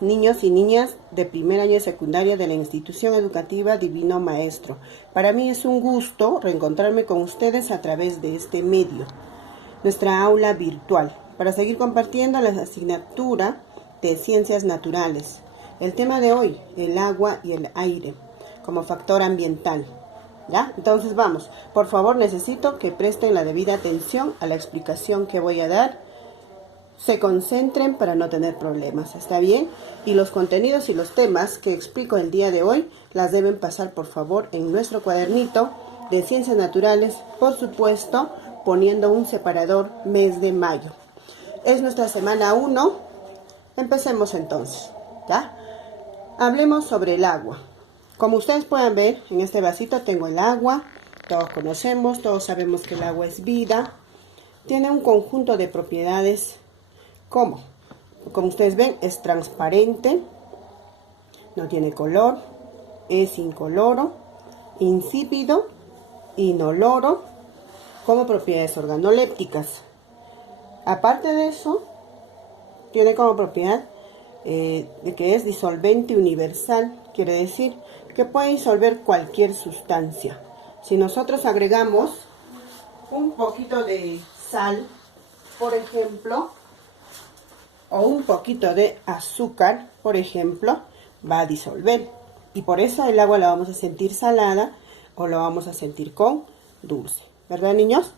Niños y niñas de primer año de secundaria de la institución educativa Divino Maestro. Para mí es un gusto reencontrarme con ustedes a través de este medio, nuestra aula virtual, para seguir compartiendo la asignatura de Ciencias Naturales. El tema de hoy, el agua y el aire como factor ambiental. ¿Ya? Entonces vamos, por favor necesito que presten la debida atención a la explicación que voy a dar. Se concentren para no tener problemas, ¿está bien? Y los contenidos y los temas que explico el día de hoy las deben pasar por favor en nuestro cuadernito de Ciencias Naturales, por supuesto, poniendo un separador mes de mayo. Es nuestra semana 1. Empecemos entonces, ¿ya? Hablemos sobre el agua. Como ustedes pueden ver, en este vasito tengo el agua. Todos conocemos, todos sabemos que el agua es vida. Tiene un conjunto de propiedades. ¿Cómo? Como ustedes ven, es transparente, no tiene color, es incoloro, insípido, inoloro, como propiedades organolépticas. Aparte de eso, tiene como propiedad de que es disolvente universal, quiere decir que puede disolver cualquier sustancia. Si nosotros agregamos un poquito de sal, por ejemplo, o un poquito de azúcar, por ejemplo, va a disolver. Y por eso el agua la vamos a sentir salada o la vamos a sentir con dulce. ¿Verdad, niños?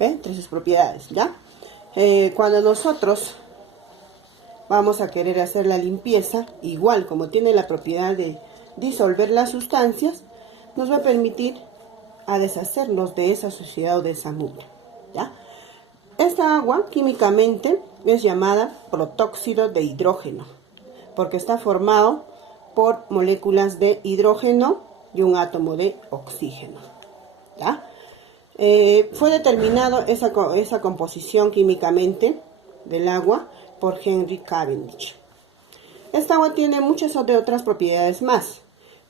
Entre sus propiedades, ¿ya? Cuando nosotros vamos a querer hacer la limpieza, igual como tiene la propiedad de disolver las sustancias, nos va a permitir a deshacernos de esa suciedad o de esa mugre, ¿ya? Esta agua químicamente es llamada protóxido de hidrógeno, porque está formado por moléculas de hidrógeno y un átomo de oxígeno, ¿ya? Fue determinado esa composición químicamente del agua por Henry Cavendish. Esta agua tiene muchas otras propiedades más.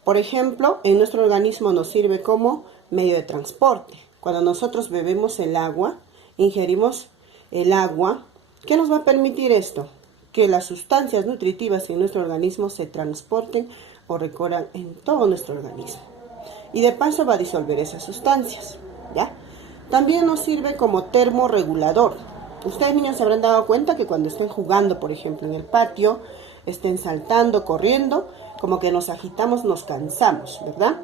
Por ejemplo, en nuestro organismo nos sirve como medio de transporte. Cuando nosotros bebemos el agua, ingerimos el agua, ¿qué nos va a permitir esto? Que las sustancias nutritivas en nuestro organismo se transporten o recorran en todo nuestro organismo. Y de paso va a disolver esas sustancias, ¿ya? También nos sirve como termorregulador. Ustedes, niños, se habrán dado cuenta que cuando estén jugando, por ejemplo, en el patio, estén saltando, corriendo, como que nos agitamos, nos cansamos, ¿verdad?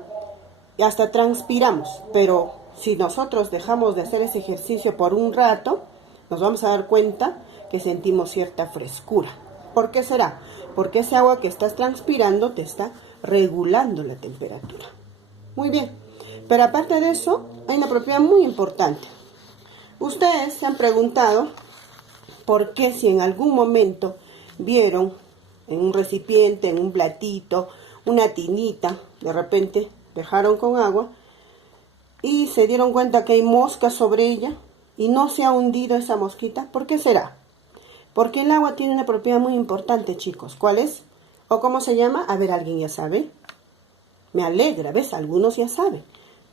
Y hasta transpiramos, pero si nosotros dejamos de hacer ese ejercicio por un rato, nos vamos a dar cuenta que sentimos cierta frescura. ¿Por qué será? Porque ese agua que estás transpirando te está regulando la temperatura. Muy bien, pero aparte de eso, hay una propiedad muy importante. Ustedes se han preguntado por qué si en algún momento vieron en un recipiente, en un platito, una tinita, de repente dejaron con agua y se dieron cuenta que hay moscas sobre ella y no se ha hundido esa mosquita. ¿Por qué será? Porque el agua tiene una propiedad muy importante, chicos. ¿Cuál es? ¿O cómo se llama? A ver, ¿alguien ya sabe? Me alegra, ¿ves? Algunos ya saben,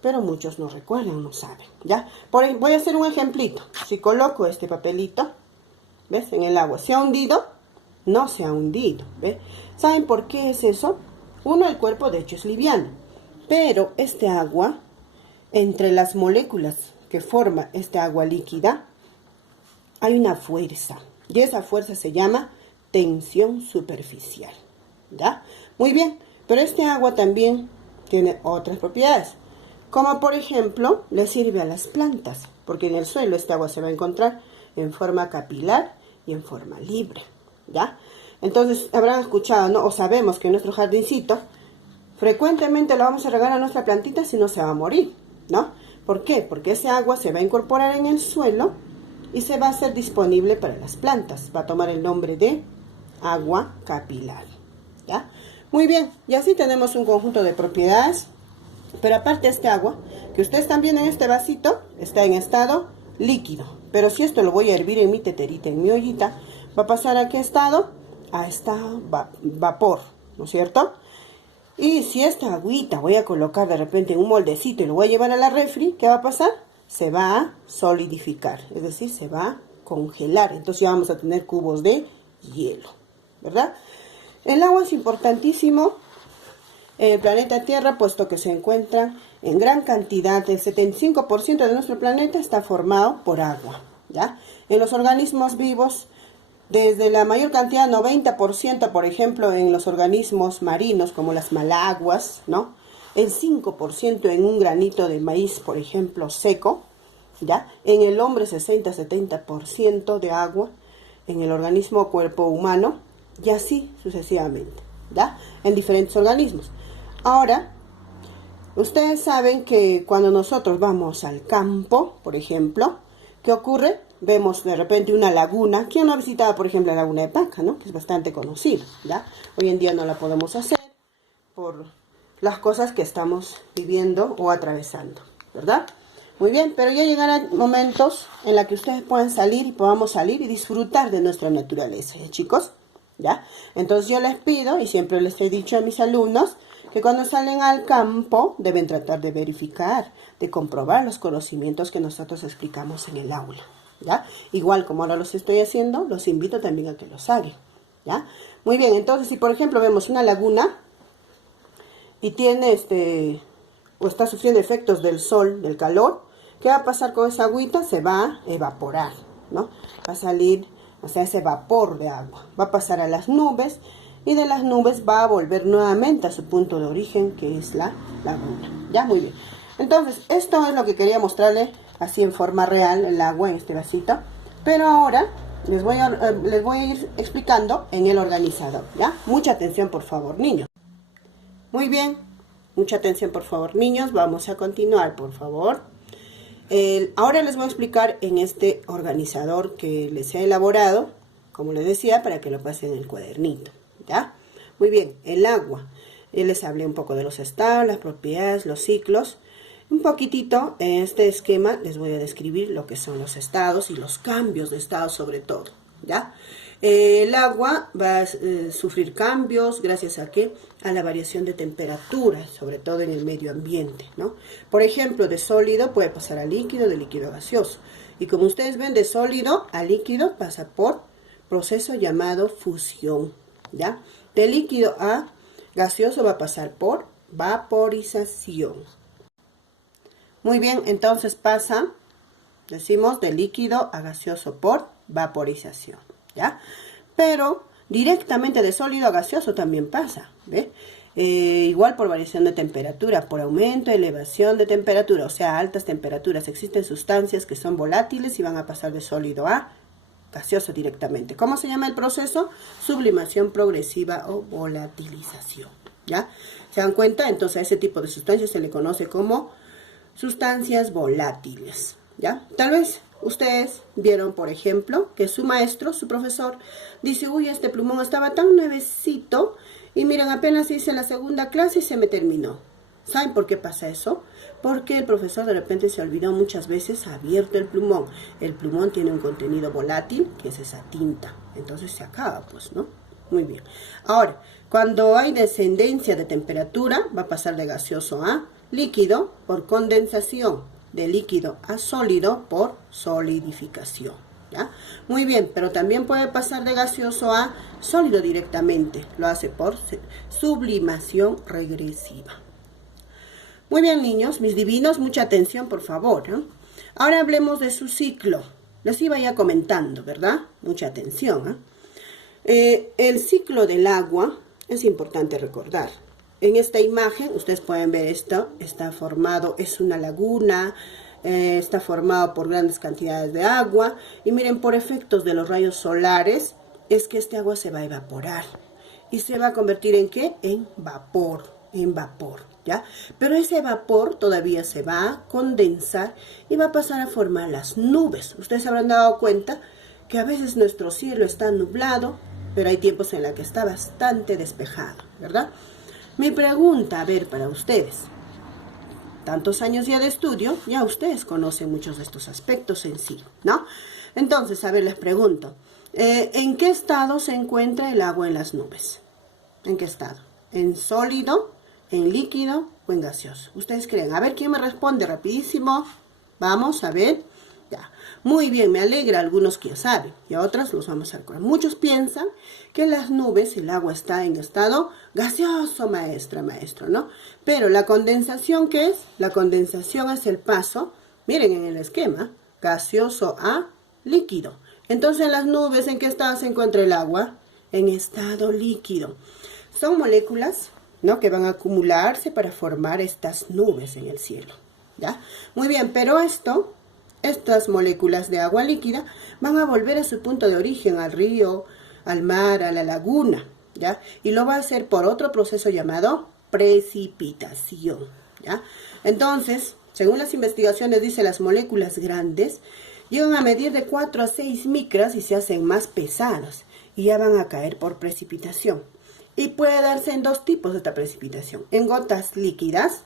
pero muchos no recuerdan, no saben, ¿ya? Voy a hacer un ejemplito. Si coloco este papelito, ¿ves? En el agua, ¿se ha hundido? No se ha hundido, ¿ves? ¿Saben por qué es eso? Uno, el cuerpo de hecho es liviano, pero este agua, entre las moléculas que forma este agua líquida, hay una fuerza, y esa fuerza se llama tensión superficial, ¿ya? Muy bien, pero este agua también tiene otras propiedades, como por ejemplo, le sirve a las plantas, porque en el suelo este agua se va a encontrar en forma capilar y en forma libre, ¿ya? Entonces, habrán escuchado, ¿no? O sabemos que en nuestro jardincito, frecuentemente lo vamos a regar a nuestra plantita, si no se va a morir, ¿no? ¿Por qué? Porque ese agua se va a incorporar en el suelo y se va a hacer disponible para las plantas. Va a tomar el nombre de agua capilar, ¿ya? Muy bien, y así tenemos un conjunto de propiedades. Pero aparte este agua, que ustedes están viendo en este vasito, está en estado líquido. Pero si esto lo voy a hervir en mi teterita, en mi ollita, va a pasar a qué estado? A estado vapor, ¿no es cierto? Y si esta agüita voy a colocar de repente en un moldecito y lo voy a llevar a la refri, ¿qué va a pasar? Se va a solidificar, es decir, se va a congelar. Entonces ya vamos a tener cubos de hielo, ¿verdad? El agua es importantísimo en el planeta Tierra, puesto que se encuentra en gran cantidad. El 75% de nuestro planeta está formado por agua, ¿ya? En los organismos vivos, desde la mayor cantidad, 90%, por ejemplo, en los organismos marinos, como las malaguas, ¿no? El 5% en un granito de maíz, por ejemplo, seco, ¿ya? En el hombre 60-70% de agua, en el organismo cuerpo humano, y así sucesivamente, ¿ya? En diferentes organismos. Ahora, ustedes saben que cuando nosotros vamos al campo, por ejemplo, ¿qué ocurre? Vemos de repente una laguna. ¿Quién no ha visitado, por ejemplo, la laguna de Paca, ¿no? Que es bastante conocida, ¿ya? Hoy en día no la podemos hacer por las cosas que estamos viviendo o atravesando, ¿verdad? Muy bien, pero ya llegarán momentos en los que ustedes puedan salir y podamos salir y disfrutar de nuestra naturaleza, ¿ya, chicos? ¿Ya? Entonces yo les pido, y siempre les he dicho a mis alumnos, que cuando salen al campo deben tratar de verificar, de comprobar los conocimientos que nosotros explicamos en el aula, ¿ya? Igual como ahora los estoy haciendo, los invito también a que los hagan, ¿ya? Muy bien, entonces si por ejemplo vemos una laguna y tiene o está sufriendo efectos del sol, del calor, ¿qué va a pasar con esa agüita? Se va a evaporar, ¿no? Va a salir, o sea, ese vapor de agua. Va a pasar a las nubes y de las nubes va a volver nuevamente a su punto de origen, que es la laguna. ¿Ya? Muy bien. Entonces, esto es lo que quería mostrarle así en forma real, el agua en este vasito. Pero ahora les voy a ir explicando en el organizador, ¿ya? Mucha atención, por favor, niños. Muy bien. Mucha atención, por favor, niños. Vamos a continuar, por favor. Ahora les voy a explicar en este organizador que les he elaborado, como les decía, para que lo pasen en el cuadernito, ¿ya? Muy bien, el agua. Les hablé un poco de los estados, las propiedades, los ciclos. Un poquitito en este esquema les voy a describir lo que son los estados y los cambios de estado sobre todo, ¿ya? El agua va a sufrir cambios gracias a ¿qué? A la variación de temperatura, sobre todo en el medio ambiente, ¿no? Por ejemplo, de sólido puede pasar a líquido, de líquido a gaseoso. Y como ustedes ven, de sólido a líquido pasa por proceso llamado fusión, ¿ya? De líquido a gaseoso va a pasar por vaporización. Muy bien, entonces pasa, decimos, de líquido a gaseoso por vaporización, ¿ya? Pero directamente de sólido a gaseoso también pasa, ¿ve? Igual por variación de temperatura, por aumento, elevación de temperatura, o sea, altas temperaturas. Existen sustancias que son volátiles y van a pasar de sólido a gaseoso directamente. ¿Cómo se llama el proceso? Sublimación progresiva o volatilización, ¿ya? ¿Se dan cuenta? Entonces a ese tipo de sustancias se le conoce como sustancias volátiles, ¿ya? Tal vez ustedes vieron, por ejemplo, que su maestro, su profesor, dice, uy, este plumón estaba tan nuevecito, y miren, apenas hice la segunda clase y se me terminó. ¿Saben por qué pasa eso? Porque el profesor de repente se olvidó muchas veces, ha abierto el plumón. El plumón tiene un contenido volátil, que es esa tinta. Entonces se acaba, pues, ¿no? Muy bien. Ahora, cuando hay descendencia de temperatura, va a pasar de gaseoso a líquido por condensación, de líquido a sólido por solidificación, ¿ya? Muy bien, pero también puede pasar de gaseoso a sólido directamente. Lo hace por sublimación regresiva. Muy bien, niños, mis divinos, mucha atención, por favor, ¿no? Ahora hablemos de su ciclo. Les iba ya comentando, ¿verdad? Mucha atención, ¿eh? El ciclo del agua es importante recordar. En esta imagen, ustedes pueden ver esto, está formado, es una laguna, está formado por grandes cantidades de agua. Y miren, por efectos de los rayos solares, es que este agua se va a evaporar. ¿Y se va a convertir en qué? En vapor, ¿ya? Pero ese vapor todavía se va a condensar y va a pasar a formar las nubes. Ustedes habrán dado cuenta que a veces nuestro cielo está nublado, pero hay tiempos en los que está bastante despejado, ¿verdad? Mi pregunta, a ver, para ustedes, tantos años ya de estudio, ya ustedes conocen muchos de estos aspectos en sí, ¿no? Entonces, a ver, les pregunto, ¿en qué estado se encuentra el agua en las nubes? ¿En qué estado? ¿En sólido, en líquido o en gaseoso? ¿Ustedes creen? A ver, ¿quién me responde rapidísimo? Vamos, a ver. Ya. Muy bien, me alegra a algunos que ya saben y a otras los vamos a recordar. Muchos piensan que en las nubes el agua está en estado gaseoso, maestro, ¿no? Pero la condensación, ¿qué es? La condensación es el paso, miren en el esquema, gaseoso a líquido. Entonces en las nubes, ¿en qué estado se encuentra el agua? En estado líquido. Son moléculas, ¿no?, que van a acumularse para formar estas nubes en el cielo, ¿ya? Muy bien, pero estas moléculas de agua líquida van a volver a su punto de origen, al río, al mar, a la laguna, ¿ya? Y lo va a hacer por otro proceso llamado precipitación, ¿ya? Entonces, según las investigaciones, dice, las moléculas grandes llegan a medir de 4 a 6 micras y se hacen más pesadas y ya van a caer por precipitación. Y puede darse en dos tipos de esta precipitación, en gotas líquidas,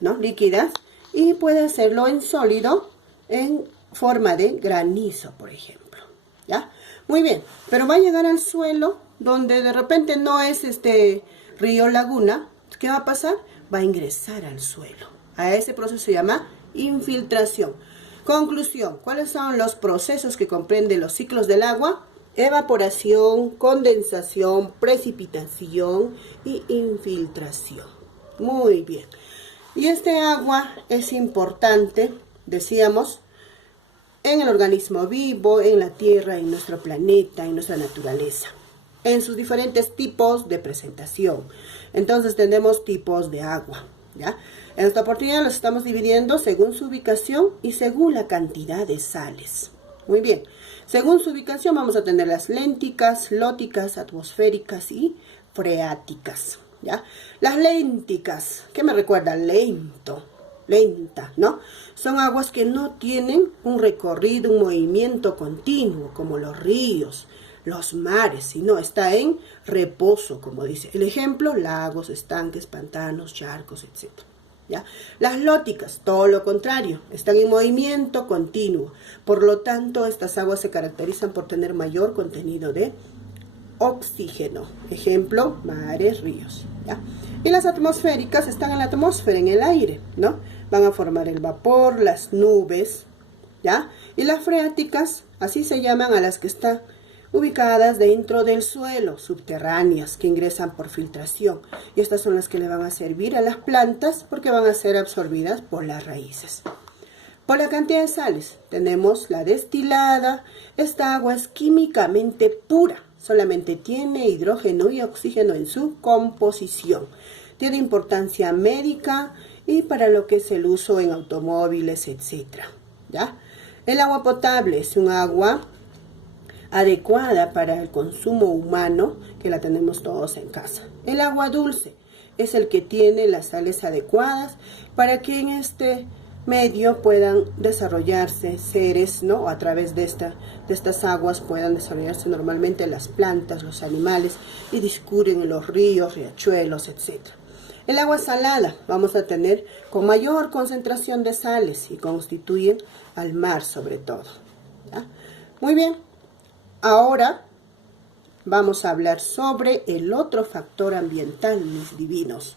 ¿no? Líquidas, y puede hacerlo en sólido, en forma de granizo, por ejemplo, ¿ya? Muy bien, pero va a llegar al suelo, donde de repente no es río, laguna. ¿Qué va a pasar? Va a ingresar al suelo. A ese proceso se llama infiltración. Conclusión, ¿cuáles son los procesos que comprenden los ciclos del agua? Evaporación, condensación, precipitación y infiltración. Muy bien. Y este agua es importante, decíamos, en el organismo vivo, en la Tierra, en nuestro planeta, en nuestra naturaleza, en sus diferentes tipos de presentación. Entonces tenemos tipos de agua, ¿ya? En esta oportunidad los estamos dividiendo según su ubicación y según la cantidad de sales. Muy bien. Según su ubicación vamos a tener las lénticas, lóticas, atmosféricas y freáticas, ¿ya? Las lénticas, ¿qué me recuerda? Lento, lenta, ¿no? Son aguas que no tienen un recorrido, un movimiento continuo, como los ríos, los mares, sino está en reposo, como dice el ejemplo, lagos, estanques, pantanos, charcos, etc. ¿Ya? Las lóticas, todo lo contrario, están en movimiento continuo. Por lo tanto, estas aguas se caracterizan por tener mayor contenido de oxígeno. Ejemplo, mares, ríos, ¿ya? Y las atmosféricas están en la atmósfera, en el aire, ¿no? Van a formar el vapor, las nubes, ¿ya? Y las freáticas, así se llaman a las que están ubicadas dentro del suelo, subterráneas, que ingresan por filtración. Y estas son las que le van a servir a las plantas porque van a ser absorbidas por las raíces. Por la cantidad de sales, tenemos la destilada. Esta agua es químicamente pura, solamente tiene hidrógeno y oxígeno en su composición. Tiene importancia médica y para lo que es el uso en automóviles, etc. ¿Ya? El agua potable es un agua adecuada para el consumo humano, que la tenemos todos en casa. El agua dulce es el que tiene las sales adecuadas para que en este medio puedan desarrollarse seres, ¿no? A través de estas aguas puedan desarrollarse normalmente las plantas, los animales, y discurren en los ríos, riachuelos, etc. El agua salada vamos a tener con mayor concentración de sales y constituyen al mar sobre todo, ¿ya? Muy bien. Ahora vamos a hablar sobre el otro factor ambiental, mis divinos.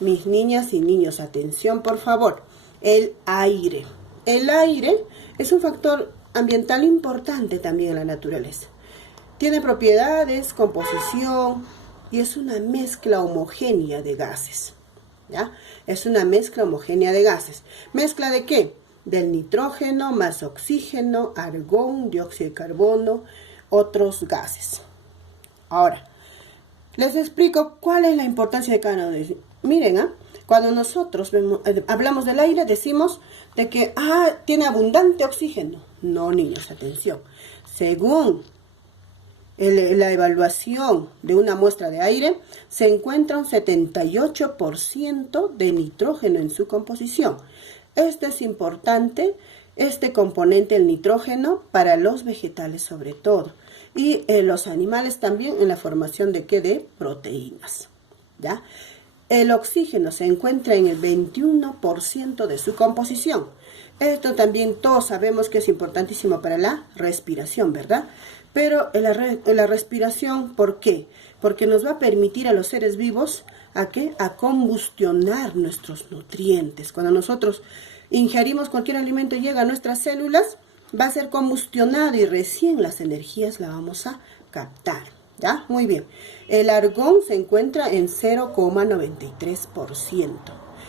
Mis niñas y niños, atención por favor. El aire. El aire es un factor ambiental importante también en la naturaleza. Tiene propiedades, composición y es una mezcla homogénea de gases, ¿ya? Es una mezcla homogénea de gases. ¿Mezcla de qué? Del nitrógeno más oxígeno, argón, dióxido de carbono, otros gases. Ahora, les explico cuál es la importancia de cada uno de ellos. Miren, cuando nosotros hablamos del aire, decimos de que tiene abundante oxígeno. No, niños, atención. Según la evaluación de una muestra de aire, se encuentra un 78% de nitrógeno en su composición. Este es importante, este componente, el nitrógeno, para los vegetales sobre todo. Y los animales también en la formación de ¿qué? De proteínas, ¿ya? El oxígeno se encuentra en el 21% de su composición. Esto también todos sabemos que es importantísimo para la respiración, ¿verdad? Pero la respiración, ¿por qué? Porque nos va a permitir a los seres vivos ¿a qué? A combustionar nuestros nutrientes. Cuando nosotros ingerimos cualquier alimento y llega a nuestras células, va a ser combustionado y recién las energías la vamos a captar, ¿ya? Muy bien. El argón se encuentra en 0,93%.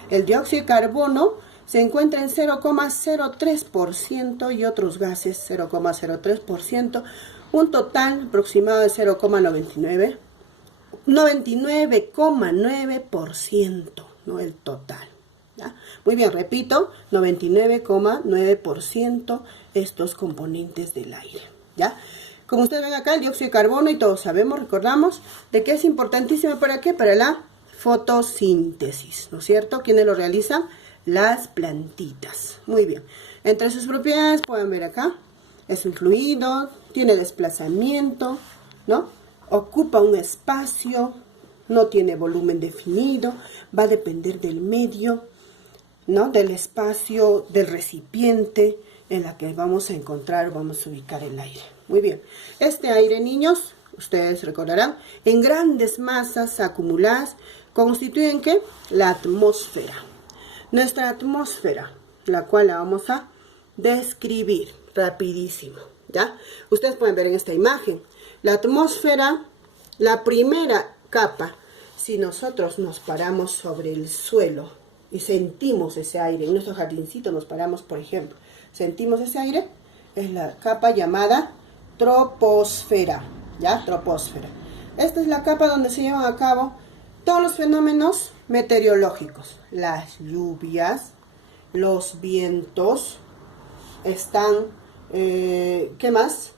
El dióxido de carbono se encuentra en 0,03% y otros gases 0,03%. Un total aproximado de 99,9%, ¿no? El total. ¿Ya? Muy bien, repito, 99,9% estos componentes del aire, ¿ya? Como ustedes ven acá, el dióxido de carbono, y todos sabemos, recordamos, de que es importantísimo ¿para qué? Para la fotosíntesis, ¿no es cierto? ¿Quiénes lo realizan? Las plantitas. Muy bien. Entre sus propiedades pueden ver acá, es un fluido, tiene desplazamiento, ¿no? Ocupa un espacio, no tiene volumen definido, va a depender del medio, ¿no? Del espacio, del recipiente en la que vamos a encontrar, vamos a ubicar el aire. Muy bien. Este aire, niños, ustedes recordarán, en grandes masas acumuladas, constituyen ¿qué? La atmósfera. Nuestra atmósfera, la cual la vamos a describir rapidísimo, ¿ya? Ustedes pueden ver en esta imagen, la atmósfera, la primera capa, si nosotros nos paramos sobre el suelo y sentimos ese aire, en nuestro jardincito nos paramos, por ejemplo, sentimos ese aire, es la capa llamada troposfera, ¿ya? Troposfera. Esta es la capa donde se llevan a cabo todos los fenómenos meteorológicos, las lluvias, los vientos, están, ¿qué más?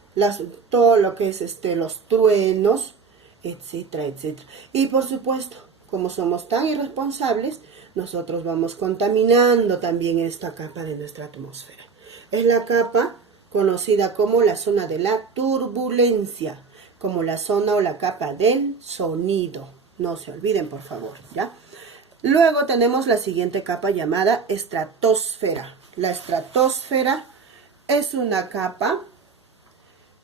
Todo lo que es los truenos, etcétera, etcétera. Y por supuesto, como somos tan irresponsables, nosotros vamos contaminando también esta capa de nuestra atmósfera. Es la capa conocida como la zona de la turbulencia, como la zona o la capa del sonido. No se olviden, por favor, ¿ya? Luego tenemos la siguiente capa llamada estratosfera. La estratosfera es una capa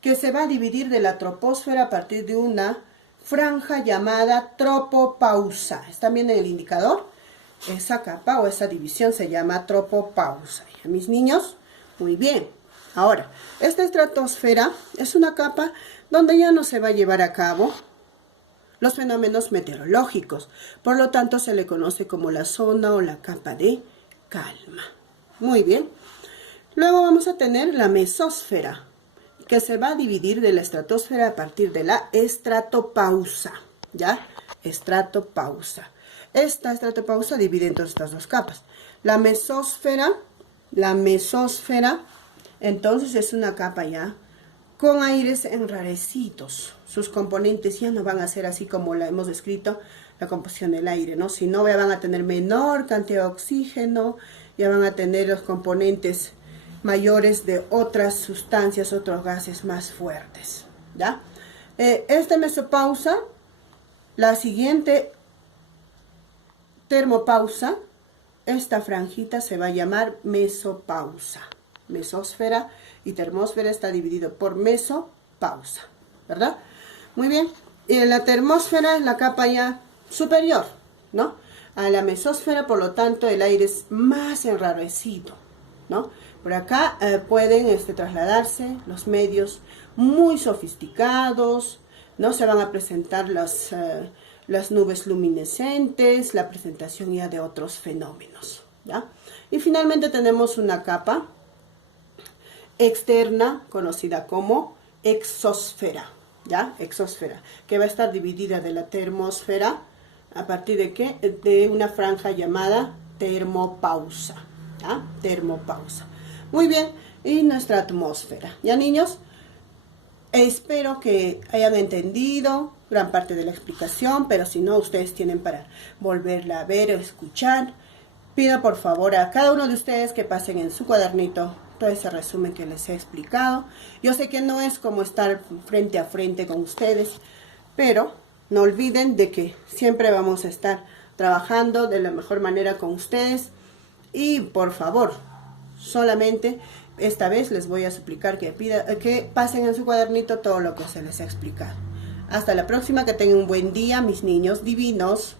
que se va a dividir de la troposfera a partir de una franja llamada tropopausa. ¿Están viendo en el indicador? Esa capa o esa división se llama tropopausa. ¿Ya, mis niños? Muy bien. Ahora, esta estratosfera es una capa donde ya no se va a llevar a cabo los fenómenos meteorológicos. Por lo tanto, se le conoce como la zona o la capa de calma. Muy bien. Luego vamos a tener la mesósfera, que se va a dividir de la estratosfera a partir de la estratopausa, ¿ya? Estratopausa. Esta estratopausa divide entonces estas dos capas. La mesósfera, entonces es una capa ya con aires enrarecidos. Sus componentes ya no van a ser así como la hemos descrito, la composición del aire, ¿no? Sino van a tener menor cantidad de oxígeno, ya van a tener los componentes mayores de otras sustancias, otros gases más fuertes, ¿ya? Esta mesopausa, la siguiente termopausa, esta franjita se va a llamar mesopausa. Mesósfera y termósfera está dividido por mesopausa, ¿verdad? Muy bien. Y la termósfera es la capa ya superior, ¿no? A la mesósfera, por lo tanto, el aire es más enrarecido, ¿no? Por acá pueden trasladarse los medios muy sofisticados, ¿no? Se van a presentar las nubes luminescentes, la presentación ya de otros fenómenos, ¿ya? Y finalmente tenemos una capa externa, conocida como exosfera, ¿ya? Exosfera, que va a estar dividida de la termósfera, ¿a partir de qué? De una franja llamada termopausa, ¿ya? Termopausa. Muy bien, y nuestra atmósfera, ¿ya, niños? Espero que hayan entendido gran parte de la explicación, pero si no, ustedes tienen para volverla a ver o escuchar. Pido por favor a cada uno de ustedes que pasen en su cuadernito todo ese resumen que les he explicado. Yo sé que no es como estar frente a frente con ustedes, pero no olviden de que siempre vamos a estar trabajando de la mejor manera con ustedes. Y por favor, solamente esta vez les voy a suplicar que pasen en su cuadernito todo lo que se les ha explicado. Hasta la próxima, que tengan un buen día, mis niños divinos.